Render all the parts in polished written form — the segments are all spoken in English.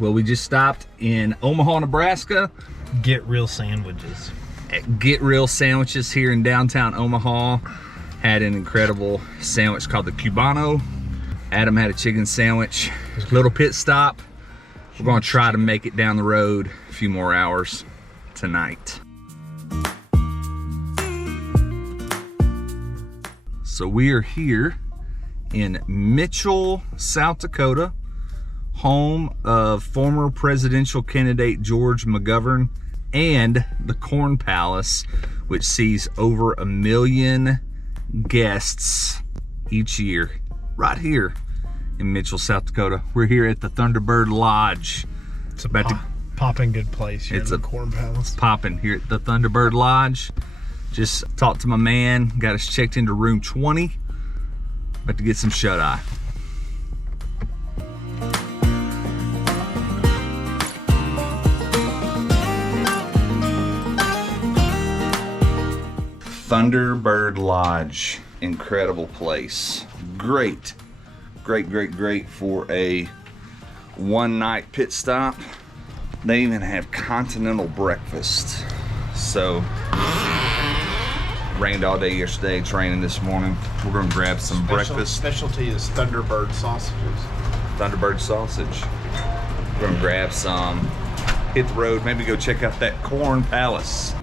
Well, we just stopped in Omaha, Nebraska. Get Real Sandwiches. Get Real Sandwiches here in downtown Omaha. Had an incredible sandwich called the Cubano. Adam had a chicken sandwich. Little pit stop. We're gonna try to make it down the road a few more hours tonight. So we are here in Mitchell, South Dakota, home of former presidential candidate George McGovern, and the Corn Palace, which sees over 1 million guests each year, right here in Mitchell, South Dakota. We're here at the Thunderbird Lodge. It's a popping good place here in the Corn Palace. Popping here at the Thunderbird Lodge. Just talked to my man, got us checked into room 20. About to get some shut-eye. Thunderbird Lodge, incredible place. Great for a one-night pit stop. They even have continental breakfast. So, rained all day yesterday, it's raining this morning. We're gonna grab some breakfast. Specialty is Thunderbird sausages. Thunderbird sausage. We're gonna grab some, hit the road, maybe go check out that Corn Palace.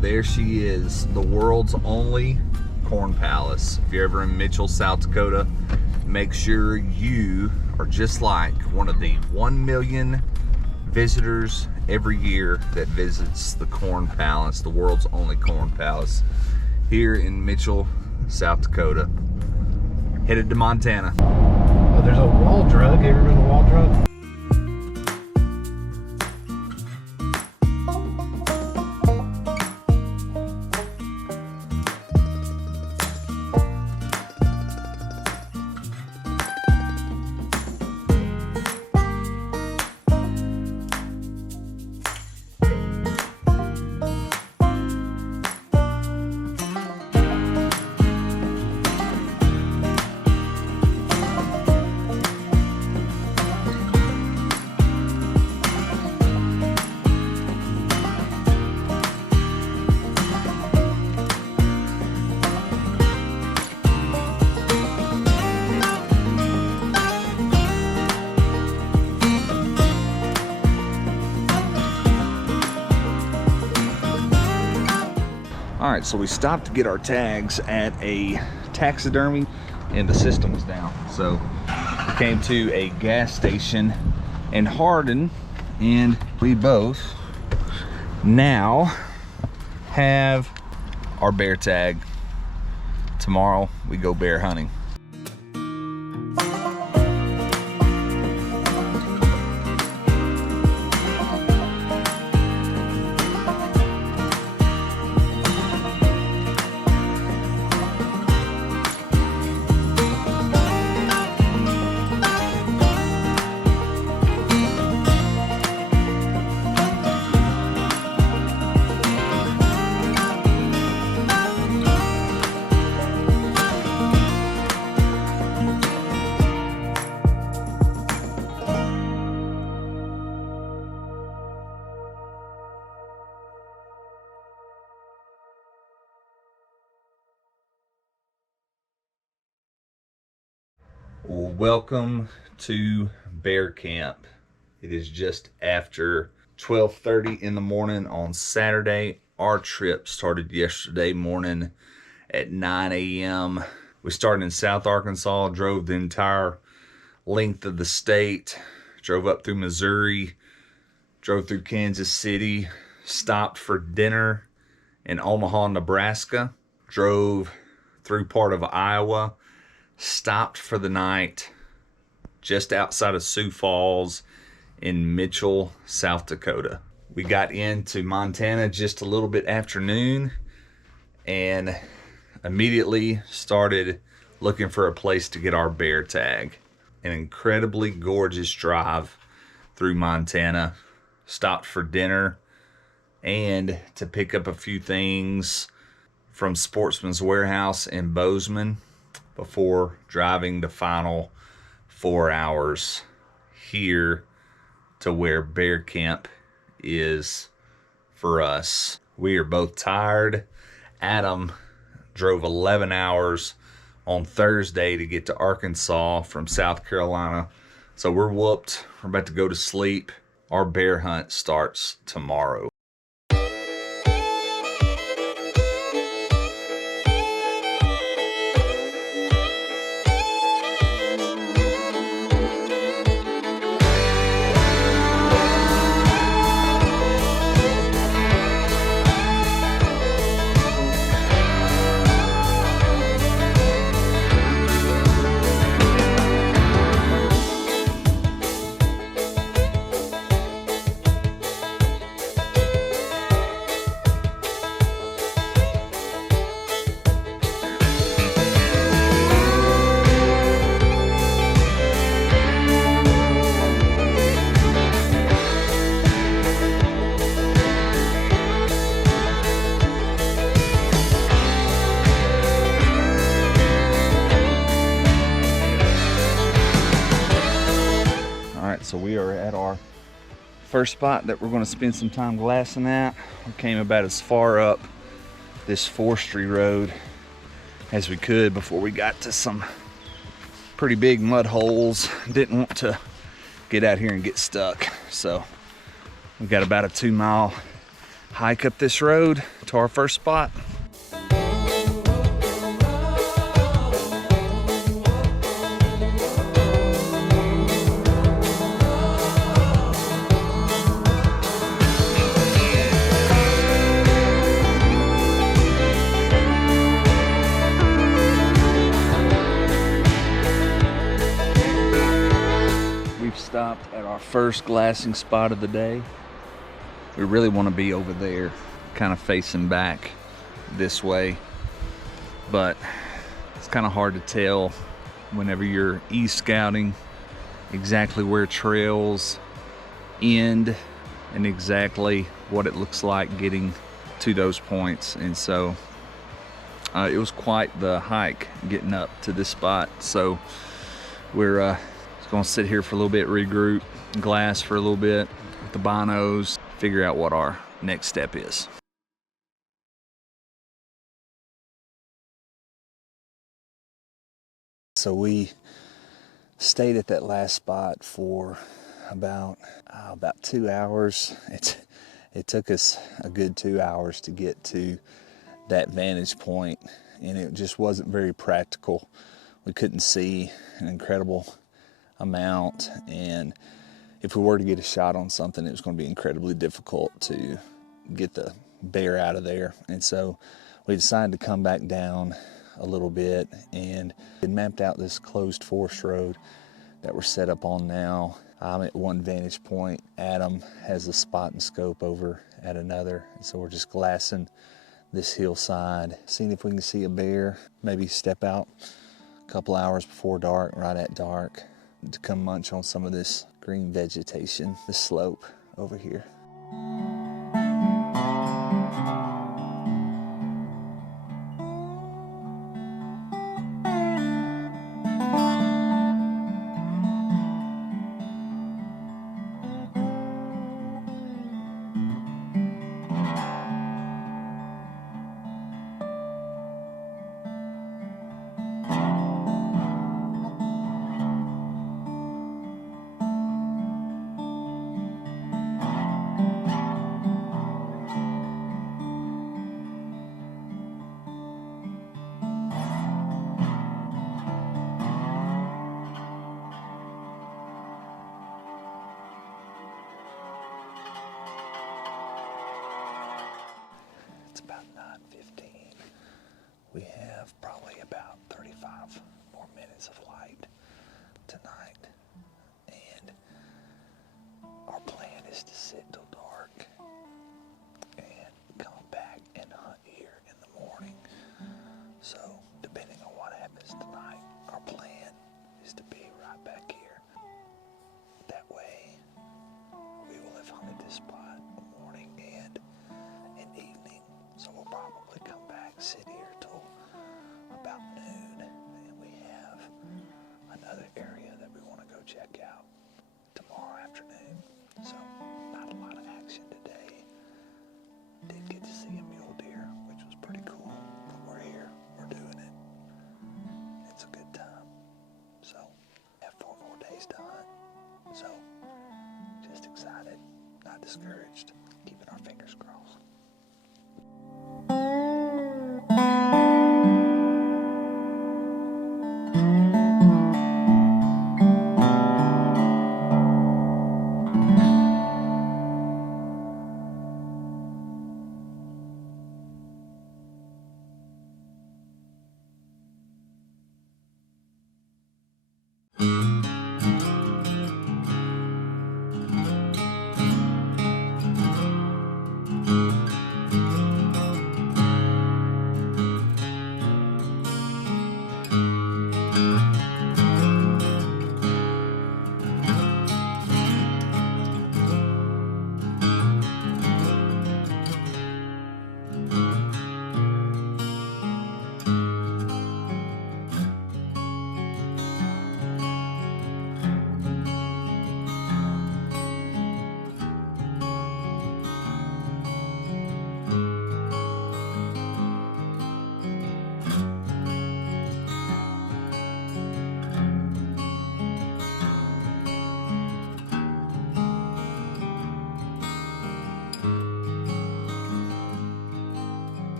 There she is, the world's only Corn Palace. If you're ever in Mitchell, South Dakota, make sure you are just like one of the 1 million visitors every year that visits the Corn Palace, the world's only Corn Palace, here in Mitchell, South Dakota. Headed to Montana. Oh, there's a wall drug. You ever been to a wall drug? All right, so we stopped to get our tags at a taxidermy and the system was down. So we came to a gas station in Hardin and we both now have our bear tag. Tomorrow we go bear hunting. Welcome to bear camp. It is just after 12:30 in the morning on Saturday. Our trip started yesterday morning at 9 a.m. We started in South Arkansas, drove the entire length of the state, drove up through Missouri, drove through Kansas City, stopped for dinner in Omaha, Nebraska, drove through part of Iowa, stopped for the night just outside of Sioux Falls in Mitchell, South Dakota. We got into Montana just a little bit after noon, and immediately started looking for a place to get our bear tag. An incredibly gorgeous drive through Montana. Stopped for dinner and to pick up a few things from Sportsman's Warehouse in Bozeman before driving the final 4 hours here to where bear camp is for us. We are both tired. Adam drove 11 hours on Thursday to get to Arkansas from South Carolina. So we're whooped. We're about to go to sleep. Our bear hunt starts tomorrow. So we are at our first spot that we're going to spend some time glassing at. We came about as far up this forestry road as we could before we got to some pretty big mud holes. Didn't want to get out here and get stuck. So we got about a 2-mile hike up this road to our first spot. Stopped at our first glassing spot of the day. We really want to be over there, kind of facing back this way, but it's kind of hard to tell whenever you're e-scouting exactly where trails end and exactly what it looks like getting to those points. And so it was quite the hike getting up to this spot. So we're gonna sit here for a little bit, regroup, glass for a little bit with the binos, figure out what our next step is. So we stayed at that last spot for about 2 hours. It took us a good 2 hours to get to that vantage point, and it just wasn't very practical. We couldn't see an incredible amount, and if we were to get a shot on something, it was going to be incredibly difficult to get the bear out of there. And so we decided to come back down a little bit and mapped out this closed forest road that we're set up on now. I'm at one vantage point. Adam has a spot and scope over at another, and so we're just glassing this hillside, seeing if we can see a bear, maybe step out a couple hours before dark, right at dark, to come munch on some of this green vegetation, the slope over here. It's about 9:15. We have probably about 35 more minutes of light tonight, and our plan is to sit till dark and come back and hunt here in the morning. sit here till about noon, and we have another area that we want to go check out tomorrow afternoon. So not a lot of action today. Did get to see a mule deer, which was pretty cool, but we're here, we're doing it. It's a good time. So have 4 more days to hunt. So just excited, not discouraged, keeping our fingers crossed.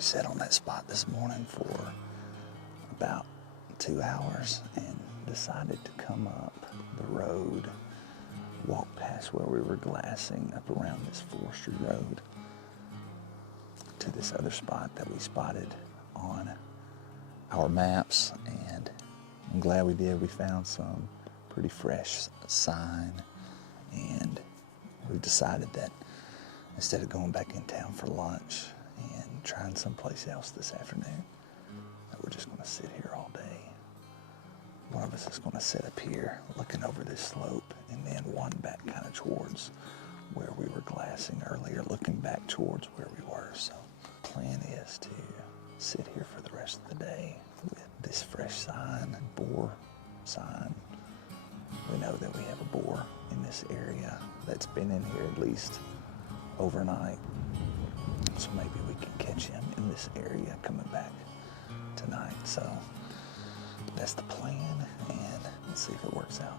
Sat on that spot this morning for about 2 hours and decided to come up the road, walk past where we were glassing up around this forestry road to this other spot that we spotted on our maps, and I'm glad we did. We found some pretty fresh sign, and we've decided that instead of going back in town for lunch and trying someplace else this afternoon, that we're just going to sit here all day. One of us is going to sit up here looking over this slope, and then one back kind of towards where we were glassing earlier, looking back towards where we were. So the plan is to sit here for the rest of the day with this fresh sign, boar sign. We know that we have a boar in this area that's been in here at least overnight. So maybe we can catch him in this area coming back tonight. So that's the plan, and let's see if it works out.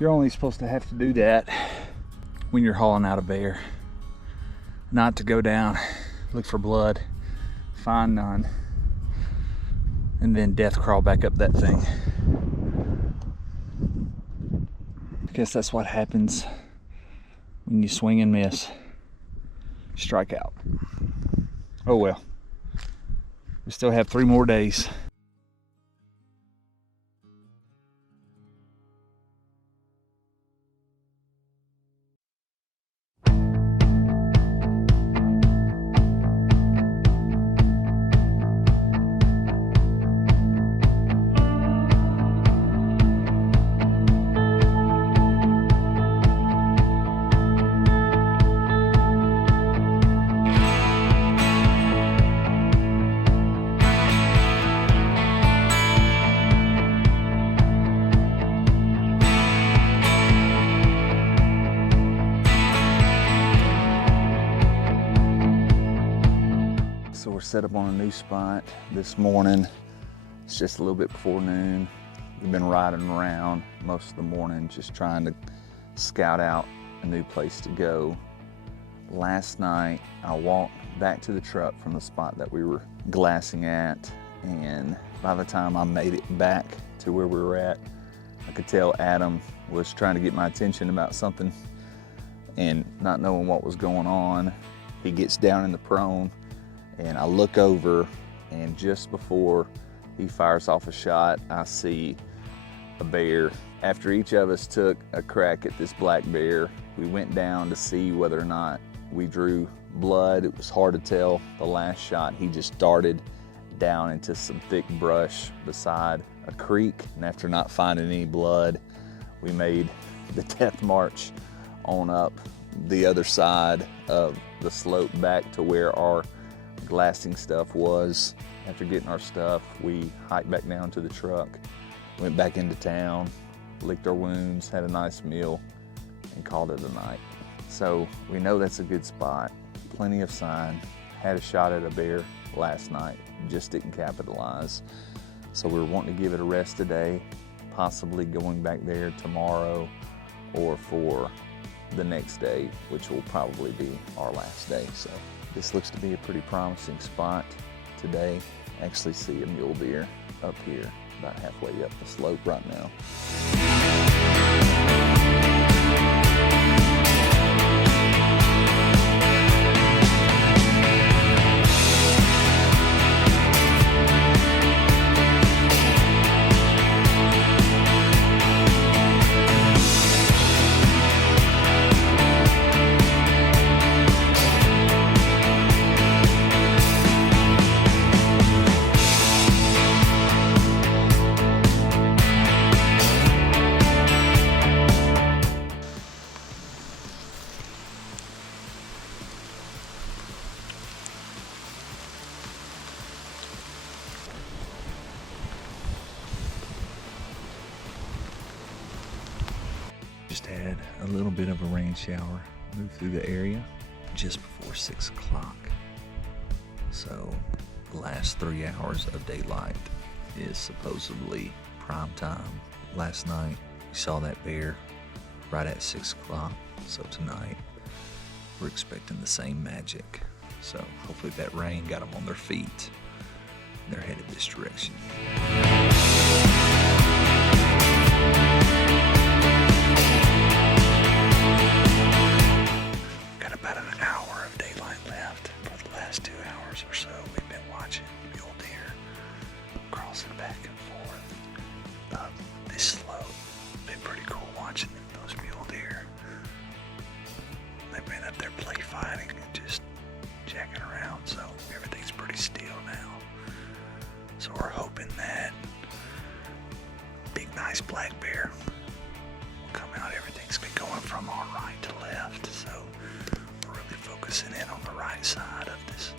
You're only supposed to have to do that when you're hauling out a bear. Not to go down, look for blood, find none, and then death crawl back up that thing. I guess that's what happens when you swing and miss. Strike out. Oh well. We still have 3 more days. So we're set up on a new spot this morning. It's just a little bit before noon. We've been riding around most of the morning just trying to scout out a new place to go. Last night I walked back to the truck from the spot that we were glassing at, and by the time I made it back to where we were at, I could tell Adam was trying to get my attention about something, and not knowing what was going on, he gets down in the prone, and I look over, and just before he fires off a shot, I see a bear. After each of us took a crack at this black bear, we went down to see whether or not we drew blood. It was hard to tell. The last shot, he just darted down into some thick brush beside a creek, and after not finding any blood, we made the death march on up the other side of the slope back to where our glassing stuff was. After getting our stuff, we hiked back down to the truck, went back into town, licked our wounds, had a nice meal, and called it a night. So we know that's a good spot, plenty of sign. Had a shot at a bear last night, just didn't capitalize. So we were wanting to give it a rest today, possibly going back there tomorrow or for the next day, which will probably be our last day. So this looks to be a pretty promising spot today. Actually see a mule deer up here about halfway up the slope right now. Just had a little bit of a rain shower move through the area just before 6 o'clock. So the last 3 hours of daylight is supposedly prime time. Last night we saw that bear right at 6 o'clock. So tonight we're expecting the same magic. So hopefully that rain got them on their feet. They're headed this direction. About an hour of daylight left. For the last 2 hours or so, we've been watching mule deer crossing back and forth up this slope. Been pretty cool watching those mule deer. They've been up there play fighting and just jacking around, so everything's pretty still now. So we're hoping that big nice black bear will come out. Everything's been going from our right to left, so focusing in on the right side of this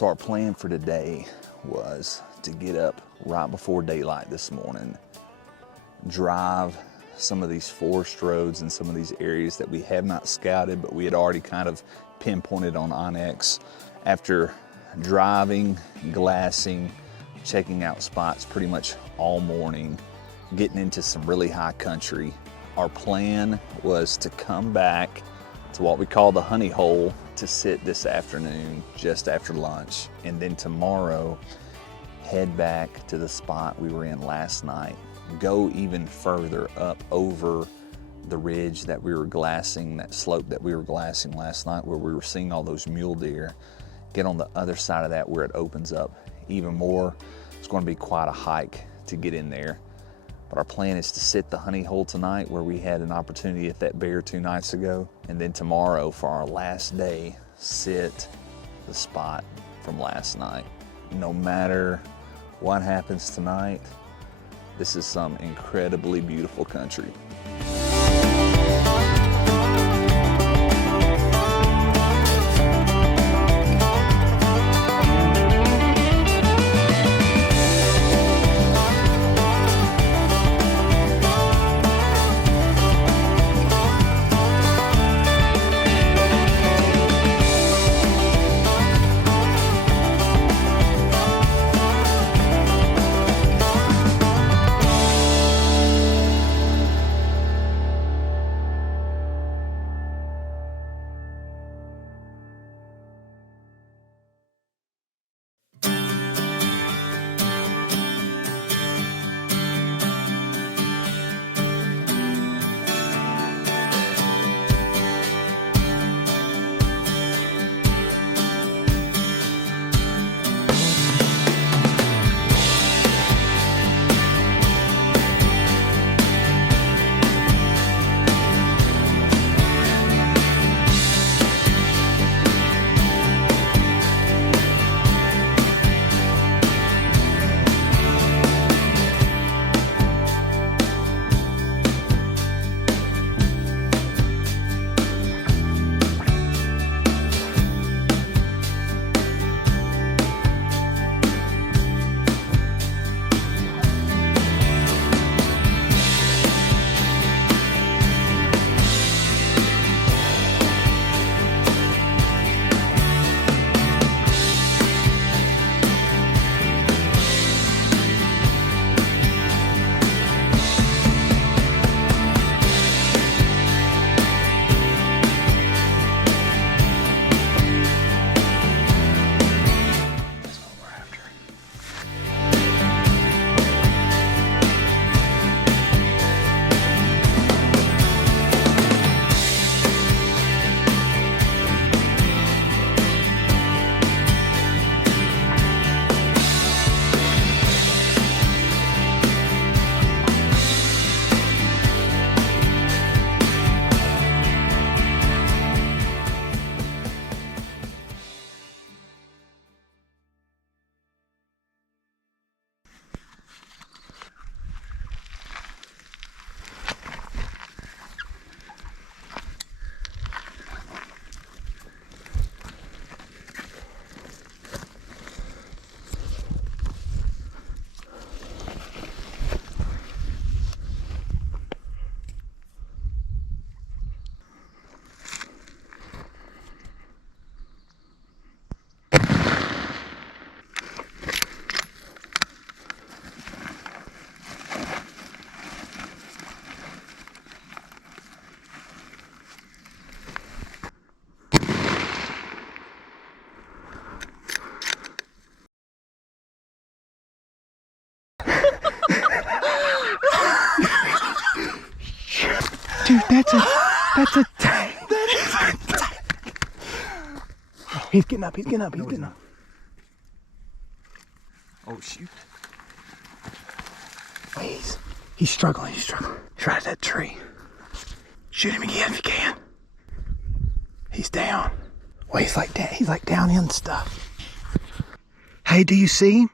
So our plan for today was to get up right before daylight this morning, drive some of these forest roads and some of these areas that we have not scouted, but we had already kind of pinpointed on Onyx. After driving, glassing, checking out spots pretty much all morning, getting into some really high country, our plan was to come back to what we call the honey hole to sit this afternoon just after lunch, and then tomorrow head back to the spot we were in last night, go even further up over the ridge that we were glassing, that slope that we were glassing last night where we were seeing all those mule deer, get on the other side of that where it opens up even more. It's going to be quite a hike to get in there. But our plan is to sit the honey hole tonight where we had an opportunity at that bear 2 nights ago. And then tomorrow for our last day, sit the spot from last night. No matter what happens tonight, this is some incredibly beautiful country. Dude, that's a He's getting up, he's getting up, he's getting up. Oh shoot. He's struggling, he's right at that tree. Shoot him again if you can. He's down. Well, he's like down in stuff. Hey, do you see him?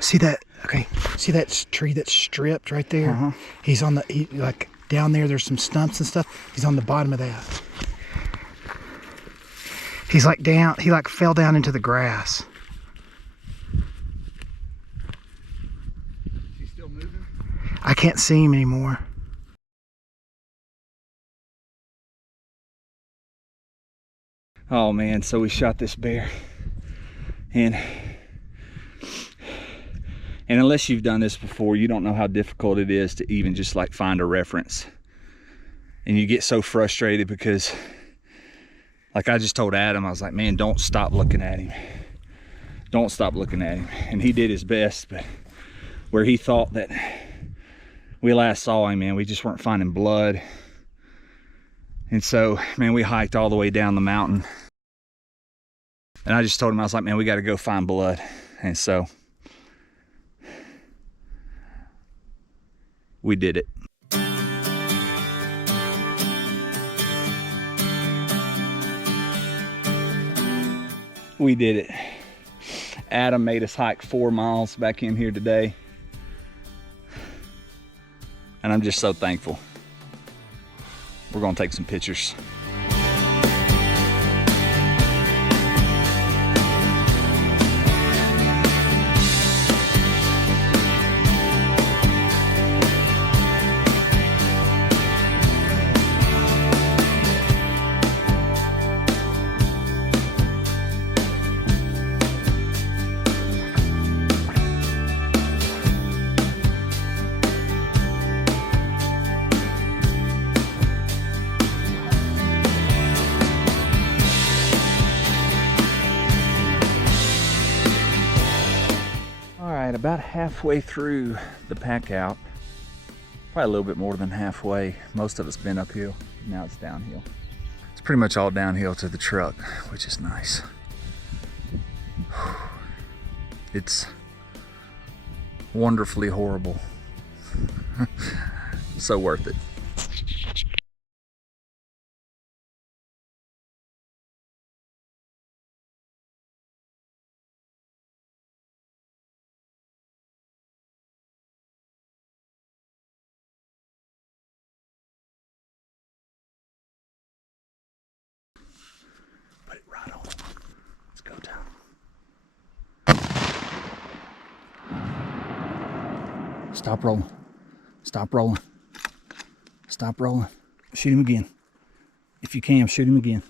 See that? Okay, see that tree that's stripped right there? He's on the, like down there, there's some stumps and stuff. He's on the bottom of that. He's like down, he like fell down into the grass. I can't see him anymore. Oh man, so we shot this bear. And unless you've done this before, you don't know how difficult it is to even just like find a reference. And you get so frustrated because, like I just told Adam, I was like, man, don't stop looking at him. Don't stop looking at him. And he did his best, but where he thought that we last saw him, man, we just weren't finding blood. And so, man, we hiked all the way down the mountain. And I just told him, I was like, man, we got to go find blood. And so we did it. We did it. Adam made us hike 4 miles back in here today. And I'm just so thankful. We're gonna take some pictures. About halfway through the pack out, probably a little bit more than halfway. Most of it's been uphill, now it's downhill. It's pretty much all downhill to the truck, which is nice. It's wonderfully horrible. So worth it. Put it right on. Let's go down. Stop rolling. Stop rolling. Stop rolling. Shoot him again. If you can, shoot him again.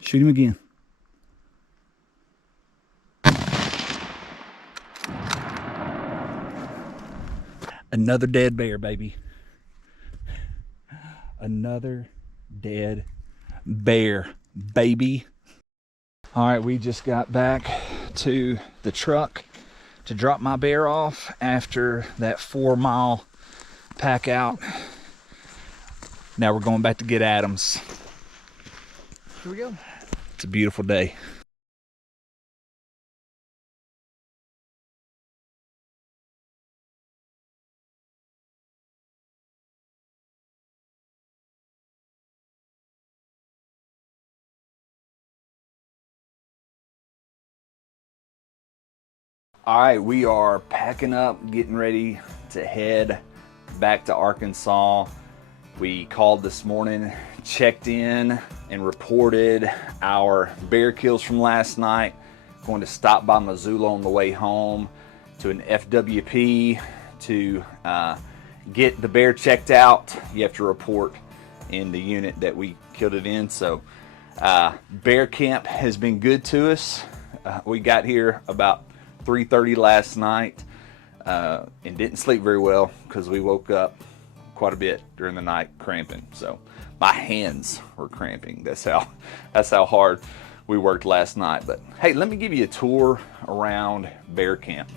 Shoot him again. Another dead bear, baby. Another dead bear, baby. All right, we just got back to the truck to drop my bear off after that 4-mile pack out. Now we're going back to get Adams. Here we go. It's a beautiful day. All right, we are packing up, getting ready to head back to Arkansas. We called this morning, checked in, and reported our bear kills from last night. Going to stop by Missoula on the way home to an FWP to get the bear checked out. You have to report in the unit that we killed it in. So bear camp has been good to us. We got here about 3:30 last night and didn't sleep very well because we woke up quite a bit during the night cramping. So my hands were cramping. That's how hard we worked last night. But hey, let me give you a tour around bear camp.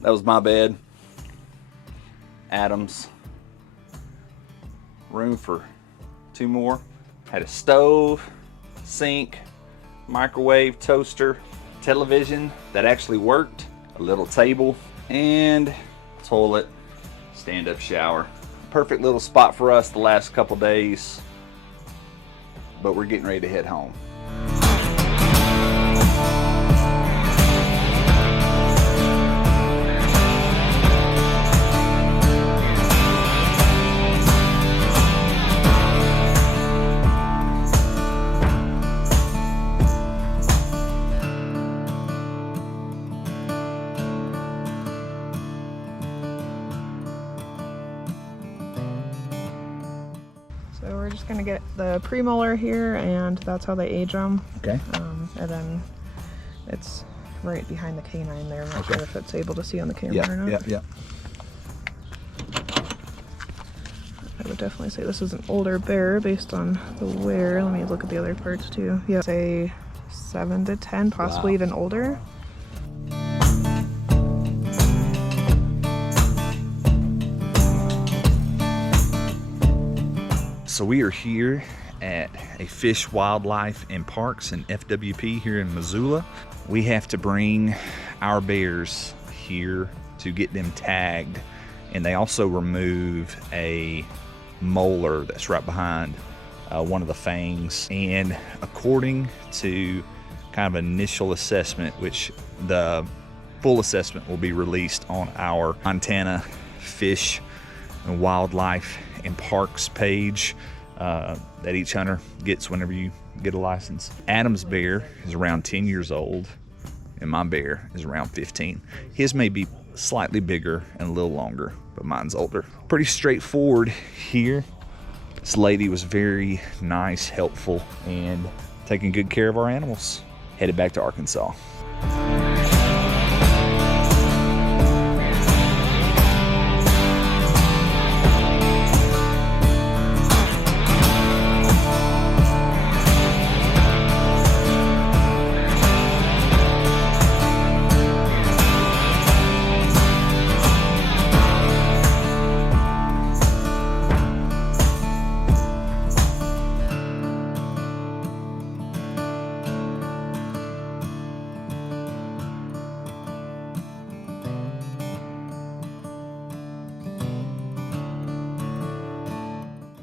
That was my bed. Adam's room for 2 more. Had a stove, sink, microwave, toaster, television that actually worked, a little table, and toilet, stand-up shower. Perfect little spot for us the last couple days, but we're getting ready to head home. So we're just gonna get the premolar here, and that's how they age them. Okay. And then it's right behind the canine there. I'm not Okay. sure if it's able to see on the camera Yeah, or not. yeah, yeah. I would definitely say this is an older bear based on the wear. Let me look at the other parts too. Yeah, say 7 to 10, possibly Wow. even older. So we are here at a Fish, Wildlife and Parks in FWP here in Missoula. We have to bring our bears here to get them tagged, and they also remove a molar that's right behind one of the fangs. And according to kind of initial assessment, which the full assessment will be released on our Montana Fish and Wildlife and Parks page that each hunter gets whenever you get a license. Adam's bear is around 10 years old, and my bear is around 15. His may be slightly bigger and a little longer, but mine's older. Pretty straightforward here. This lady was very nice, helpful, and taking good care of our animals. Headed back to Arkansas.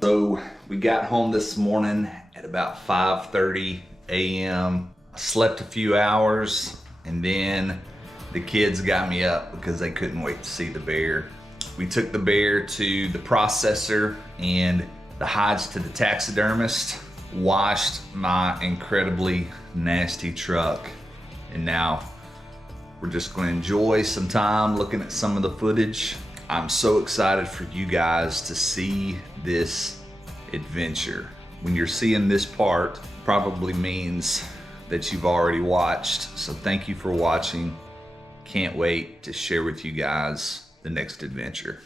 So we got home this morning at about 5:30 a.m. I slept a few hours, and then the kids got me up because they couldn't wait to see the bear. We took the bear to the processor and the hides to the taxidermist, washed my incredibly nasty truck, and now we're just going to enjoy some time looking at some of the footage. I'm so excited for you guys to see this adventure. When you're seeing this part, probably means that you've already watched. So thank you for watching. Can't wait to share with you guys the next adventure.